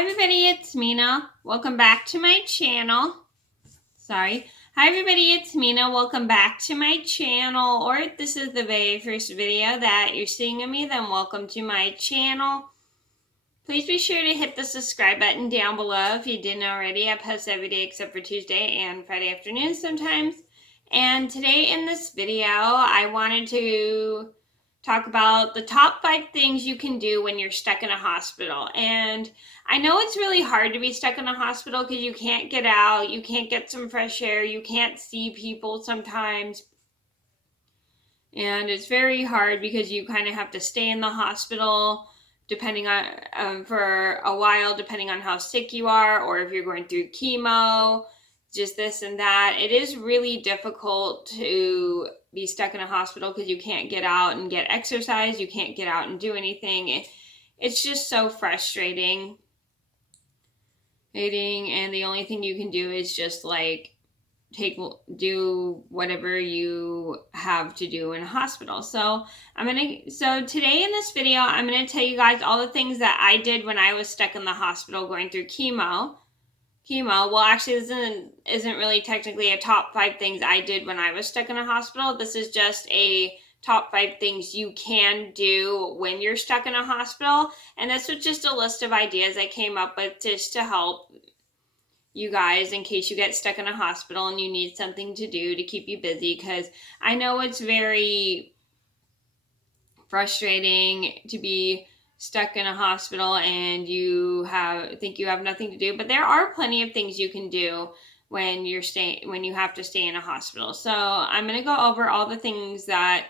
Hi everybody, it's Mena. Welcome back to my channel. Hi everybody, it's Mena. Welcome back to my channel. Or if this is the very first video that you're seeing of me, then welcome to my channel. Please be sure to hit the subscribe button down below if you didn't already. I post every day except for Tuesday and Friday afternoons sometimes. And today in this video, I wanted to talk about the top 5 things you can do when you're stuck in a hospital. And I know it's really hard to be stuck in a hospital because you can't get out, you can't get some fresh air, you can't see people sometimes. And it's very hard because you kind of have to stay in the hospital depending on for a while, depending on how sick you are, or if you're going through chemo, just this and that. It is really difficult to be stuck in a hospital because you can't get out and get exercise, you can't get out and do anything. It's just so frustrating. And the only thing you can do is just like do whatever you have to do in a hospital. So today in this video, I'm going to tell you guys all the things that I did when I was stuck in the hospital going through chemo. Well, actually, this isn't really technically a top 5 things I did when I was stuck in a hospital. This is just a top 5 things you can do when you're stuck in a hospital. And this was just a list of ideas I came up with just to help you guys in case you get stuck in a hospital and you need something to do to keep you busy, because I know it's very frustrating to be stuck in a hospital and you think you have nothing to do, but there are plenty of things you can do when you have to stay in a hospital. So I'm going to go over all the things that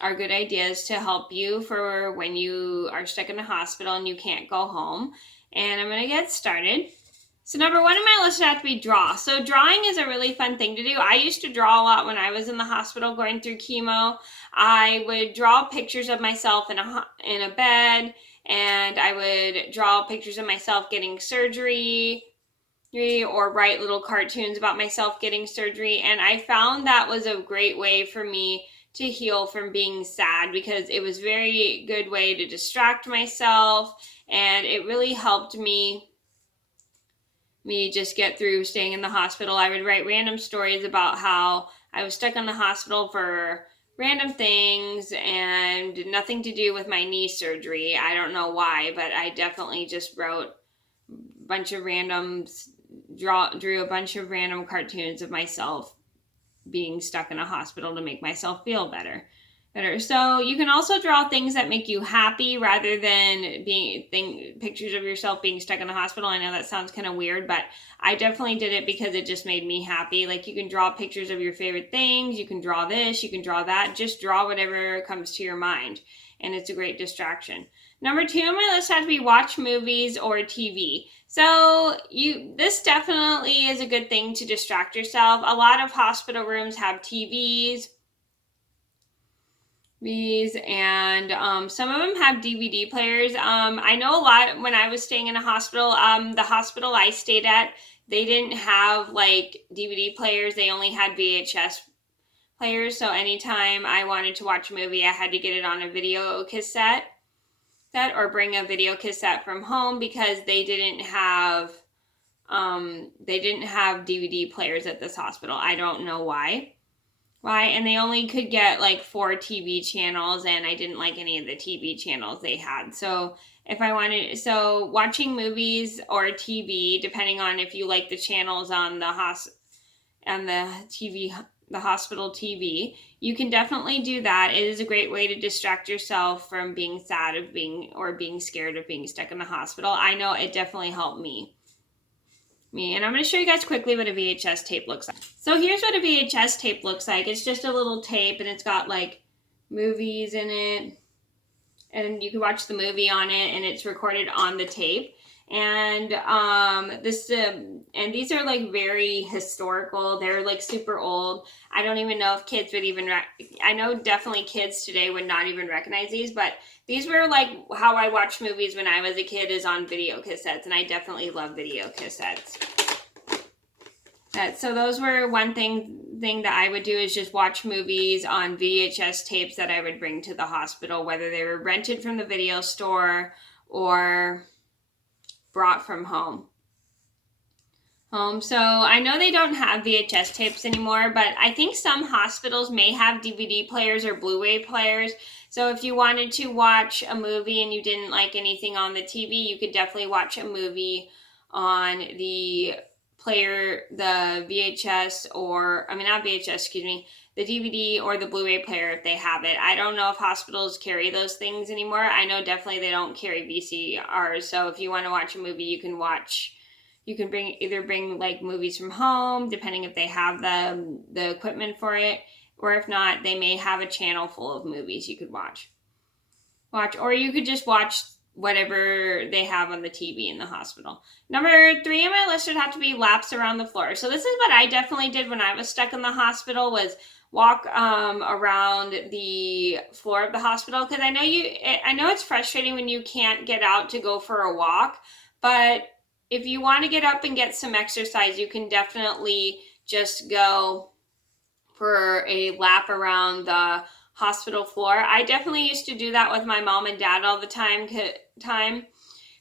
are good ideas to help you for when you are stuck in a hospital and you can't go home. And I'm going to get started. So number 1 on my list would have to be draw. So drawing is a really fun thing to do. I used to draw a lot when I was in the hospital going through chemo. I would draw pictures of myself in a bed, and I would draw pictures of myself getting surgery, or write little cartoons about myself getting surgery. And I found that was a great way for me to heal from being sad, because it was a very good way to distract myself, and it really helped me just get through staying in the hospital. I would write random stories about how I was stuck in the hospital for random things and nothing to do with my knee surgery. I don't know why, but I definitely just wrote a bunch of drew a bunch of random cartoons of myself being stuck in a hospital to make myself feel better. So you can also draw things that make you happy rather than pictures of yourself being stuck in a hospital. I know that sounds kind of weird, but I definitely did it because it just made me happy. Like, you can draw pictures of your favorite things, you can draw this, you can draw that. Just draw whatever comes to your mind, and it's a great distraction. Number 2 on my list has to be watch movies or TV. So this definitely is a good thing to distract yourself. A lot of hospital rooms have TVs, and some of them have DVD players. I know a lot when I was staying in a hospital, the hospital I stayed at, they didn't have like DVD players. They only had VHS players. So anytime I wanted to watch a movie, I had to get it on a video cassette or bring a video cassette from home, because they didn't have DVD players at this hospital. I don't know why. And they only could get like 4 TV channels, and I didn't like any of the TV channels they had. So watching movies or TV, depending on if you like the channels on the hospital TV, you can definitely do that. It is a great way to distract yourself from being sad or being scared of being stuck in the hospital. I know it definitely helped me. And I'm going to show you guys quickly what a VHS tape looks like. So here's what a VHS tape looks like. It's just a little tape, and it's got like movies in it, and you can watch the movie on it, and it's recorded on the tape. And these are like very historical. They're like super old. I don't even know if kids would even I know definitely kids today would not even recognize these, but these were like how I watched movies when I was a kid, is on video cassettes, and I definitely love video cassettes. So those were one thing that I would do, is just watch movies on VHS tapes that I would bring to the hospital, whether they were rented from the video store or brought from home. So I know they don't have VHS tapes anymore, but I think some hospitals may have DVD players or Blu-ray players. So if you wanted to watch a movie and you didn't like anything on the TV, you could definitely watch a movie on the player, the VHS, or, I mean, not VHS, excuse me, the DVD or the Blu-ray player if they have it. I don't know if hospitals carry those things anymore. I know definitely they don't carry VCRs. So if you want to watch a movie, you can bring like movies from home, depending if they have the equipment for it, or if not, they may have a channel full of movies you could watch, or you could just watch whatever they have on the TV in the hospital. Number 3 on my list would have to be laps around the floor. So this is what I definitely did when I was stuck in the hospital, was walk around the floor of the hospital, because I know it's frustrating when you can't get out to go for a walk, but if you want to get up and get some exercise, you can definitely just go for a lap around the hospital floor. I definitely used to do that with my mom and dad all the time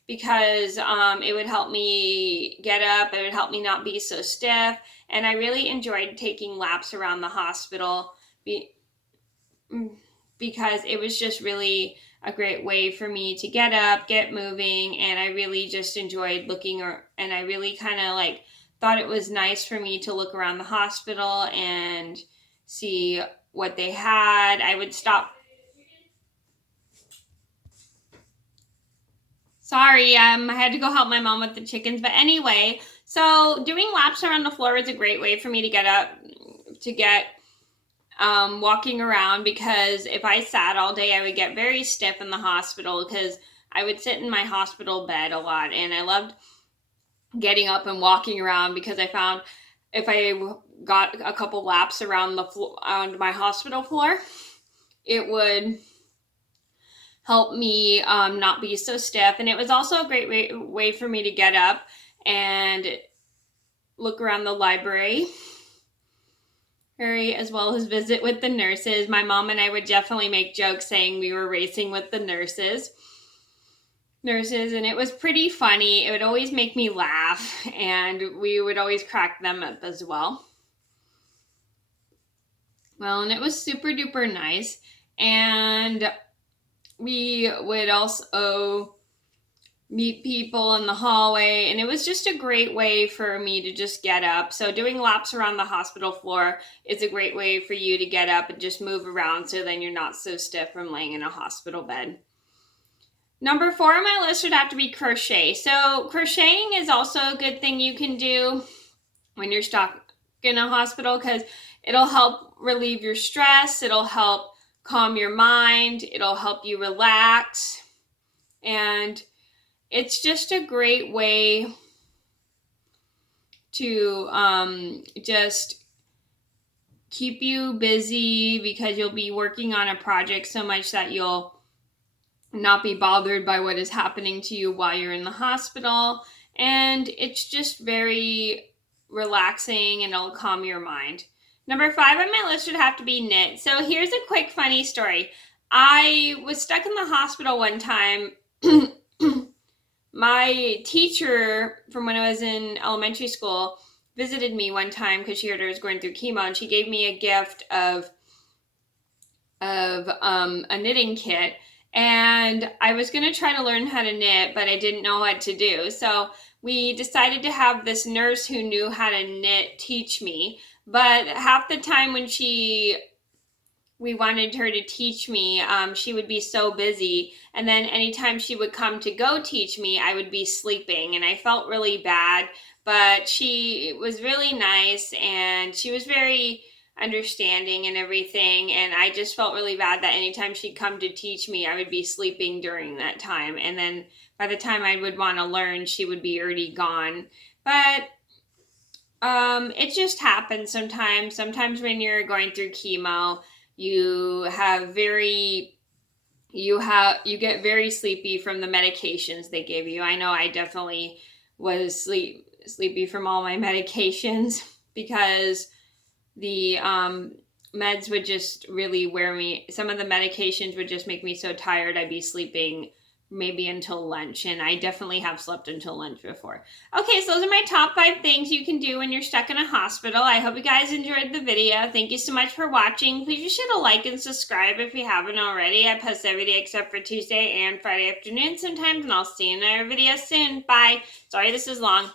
because it would help me get up. It would help me not be so stiff. And I really enjoyed taking laps around the hospital because it was just really a great way for me to get up, get moving, and I really just enjoyed looking, and I really kind of like thought it was nice for me to look around the hospital and see what they had. I would stop. Sorry, I had to go help my mom with the chickens. But anyway, so doing laps around the floor is a great way for me to get up, to get walking around, because if I sat all day, I would get very stiff in the hospital, because I would sit in my hospital bed a lot, and I loved getting up and walking around, because I found if I got a couple laps around on my hospital floor, it would help me not be so stiff. And it was also a great way for me to get up and look around the library, as well as visit with the nurses. My mom and I would definitely make jokes saying we were racing with the nurses, and it was pretty funny. It would always make me laugh, and we would always crack them up as well. Well, and it was super duper nice. And we would also meet people in the hallway, and it was just a great way for me to just get up. So doing laps around the hospital floor is a great way for you to get up and just move around, so then you're not so stiff from laying in a hospital bed. Number 4 on my list would have to be crochet. So crocheting is also a good thing you can do when you're stuck in a hospital, because it'll help relieve your stress, it'll help calm your mind, it'll help you relax, and it's just a great way to just keep you busy, because you'll be working on a project so much that you'll not be bothered by what is happening to you while you're in the hospital. And it's just very relaxing, and it'll calm your mind. Number 5 on my list would have to be knit. So here's a quick funny story. I was stuck in the hospital one time. My teacher from when I was in elementary school visited me one time because she heard I was going through chemo, and she gave me a gift of a knitting kit. And I was going to try to learn how to knit, but I didn't know what to do. So we decided to have this nurse who knew how to knit teach me. But half the time when we wanted her to teach me, she would be so busy. And then anytime she would come to go teach me, I would be sleeping. And I felt really bad. But she was really nice, and she was very understanding and everything, and I just felt really bad that anytime she'd come to teach me, I would be sleeping during that time, and then by the time I would want to learn, she would be already gone. But it just happens sometimes when you're going through chemo, you get very sleepy from the medications they give you. I know I definitely was sleepy from all my medications, because the meds would just really wear me. Some of the medications would just make me so tired I'd be sleeping maybe until lunch, and I definitely have slept until lunch before. Okay, so those are my top 5 things you can do when you're stuck in a hospital. I hope you guys enjoyed the video. Thank you so much for watching. Please just hit a like and subscribe if you haven't already. I post every day except for Tuesday and Friday afternoon sometimes, and I'll see you in another video soon. Bye. Sorry this is long.